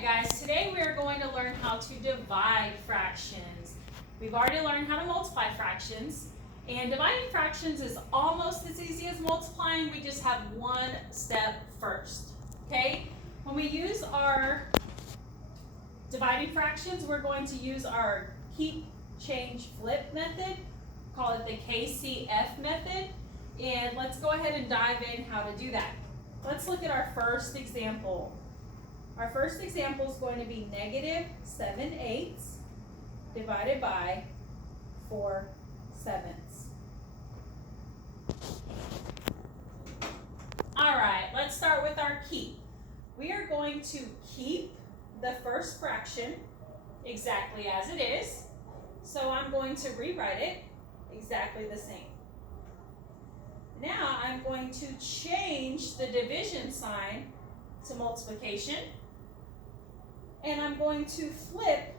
Alright guys, today we are going to learn how to divide fractions. We've already learned how to multiply fractions, and dividing fractions is almost as easy as multiplying. We just have one step first. Okay? When we use our dividing fractions, we're going to use our keep, change, flip method. Call it the KCF method. And let's go ahead and dive in how to do that. Let's look at our first example. Our first example is going to be negative 7/8 divided by 4/7. Alright, let's start with our keep. We are going to keep the first fraction exactly as it is. So I'm going to rewrite it exactly the same. Now I'm going to change the division sign to multiplication. And I'm going to flip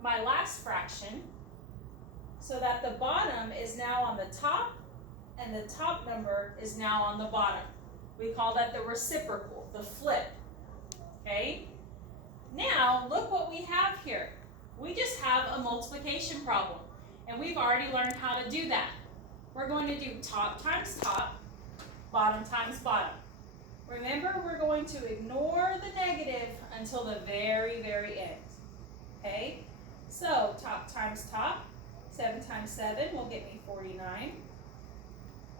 my last fraction so that the bottom is now on the top and the top number is now on the bottom. We call that the reciprocal, the flip. Okay? Now, look what we have here. We just have a multiplication problem, and we've already learned how to do that. We're going to do top times top, bottom times bottom. Remember, we're going to ignore the negative until the very, very end. Okay? So, top times top, 7 times 7 will get me 49.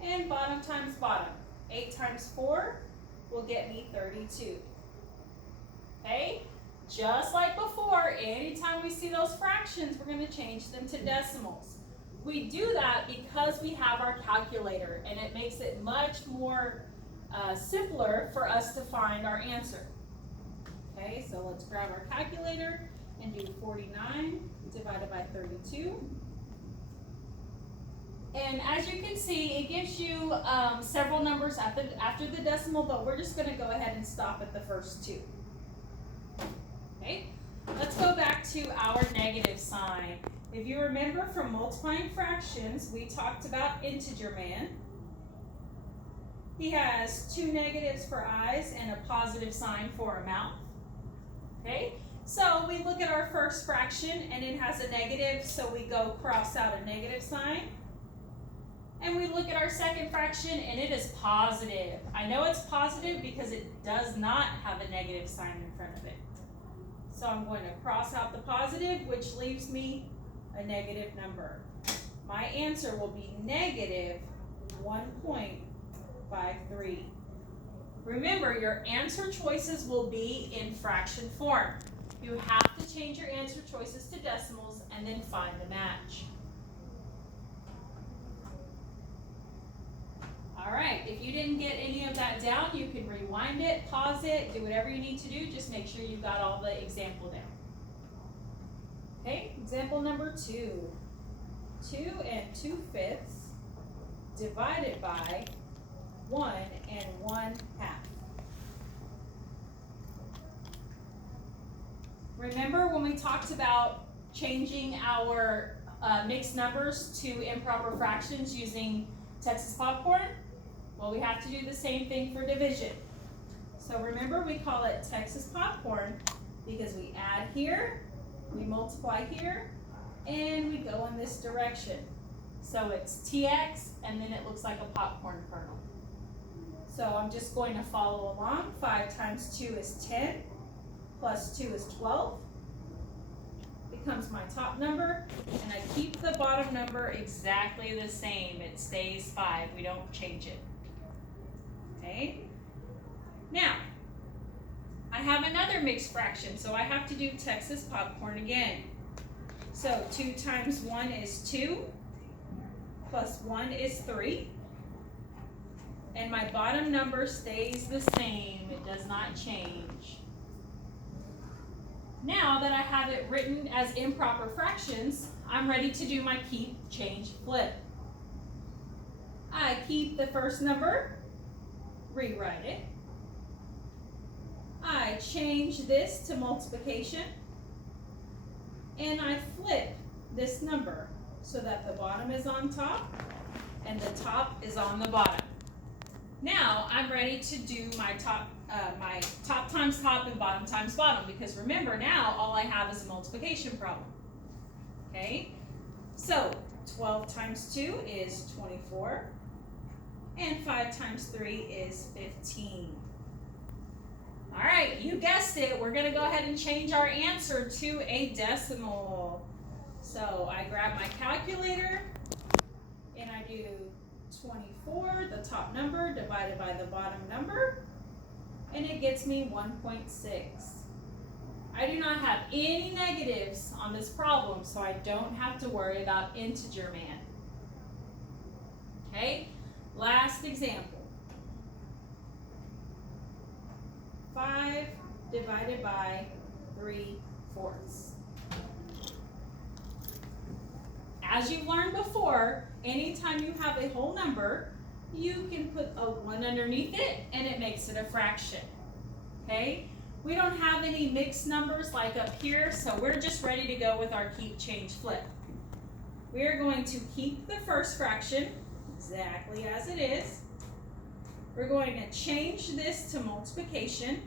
And bottom times bottom, 8 times 4 will get me 32. Okay? Just like before, anytime we see those fractions, we're going to change them to decimals. We do that because we have our calculator, and it makes it much more simpler for us to find our answer. Okay, so let's grab our calculator and do 49 divided by 32. And as you can see, it gives you several numbers after the decimal, but we're just going to go ahead and stop at the first two. Okay, let's go back to our negative sign. If you remember from multiplying fractions, we talked about integer man. He has two negatives for eyes and a positive sign for a mouth. Okay, so we look at our first fraction and it has a negative, so we go cross out a negative sign. And we look at our second fraction and it is positive. I know it's positive because it does not have a negative sign in front of it. So I'm going to cross out the positive, which leaves me a negative number. My answer will be negative 1.53. Remember, your answer choices will be in fraction form. You have to change your answer choices to decimals and then find the match. All right, if you didn't get any of that down, you can rewind it, pause it, do whatever you need to do. Just make sure you got all the example down. Okay, example number 2. 2 2/5 divided by 1 1/2. Remember when we talked about changing our mixed numbers to improper fractions using Texas popcorn? Well, we have to do the same thing for division. So remember, we call it Texas popcorn because we add here, we multiply here, and we go in this direction. So it's TX, and then it looks like a popcorn kernel. So I'm just going to follow along. 5 times 2 is 10, plus 2 is 12. Becomes my top number, and I keep the bottom number exactly the same. It stays 5. We don't change it. Okay? Now, I have another mixed fraction, so I have to do Texas popcorn again. So 2 times 1 is 2, plus 1 is 3. And my bottom number stays the same. It does not change. Now that I have it written as improper fractions, I'm ready to do my keep, change, flip. I keep the first number, rewrite it. I change this to multiplication, and I flip this number so that the bottom is on top and the top is on the bottom. Now I'm ready to do my top my top times top and bottom times bottom, because remember now all I have is a multiplication problem. Okay, so 12 times 2 is 24, and 5 times 3 is 15. All right, you guessed it, we're gonna go ahead and change our answer to a decimal. So I grab my calculator and I do 24, the top number, divided by the bottom number, and it gets me 1.6. I do not have any negatives on this problem, so I don't have to worry about integer man. Okay, last example. 5 divided by 3/4. As you've learned before, anytime you have a whole number, you can put a 1 underneath it and it makes it a fraction. Okay? We don't have any mixed numbers like up here, so we're just ready to go with our keep, change, flip. We're going to keep the first fraction exactly as it is. We're going to change this to multiplication,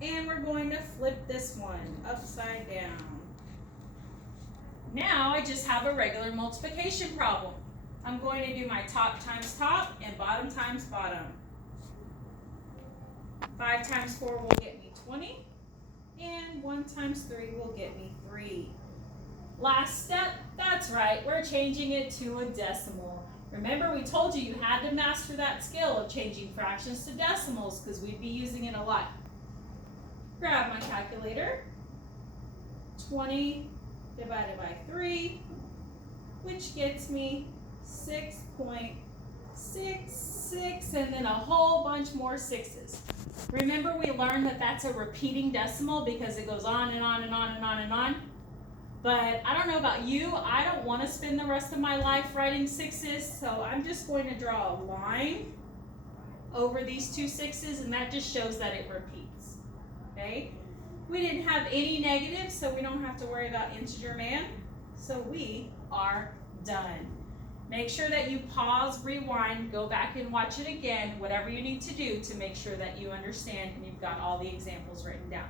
and we're going to flip this one upside down. Now I just have a regular multiplication problem. I'm going to do my top times top and bottom times bottom. 5 times 4 will get me 20, and 1 times 3 will get me 3. Last step, that's right, we're changing it to a decimal. Remember, we told you you had to master that skill of changing fractions to decimals because we'd be using it a lot. Grab my calculator. 20 divided by 3, which gets me 6.66, and then a whole bunch more sixes. Remember, we learned that that's a repeating decimal because it goes on and on and on and on and on. But I don't know about you, I don't want to spend the rest of my life writing sixes, so I'm just going to draw a line over these two sixes, and that just shows that it repeats. Okay? We didn't have any negatives, so we don't have to worry about integer man. So we are done. Make sure that you pause, rewind, go back and watch it again, whatever you need to do to make sure that you understand and you've got all the examples written down.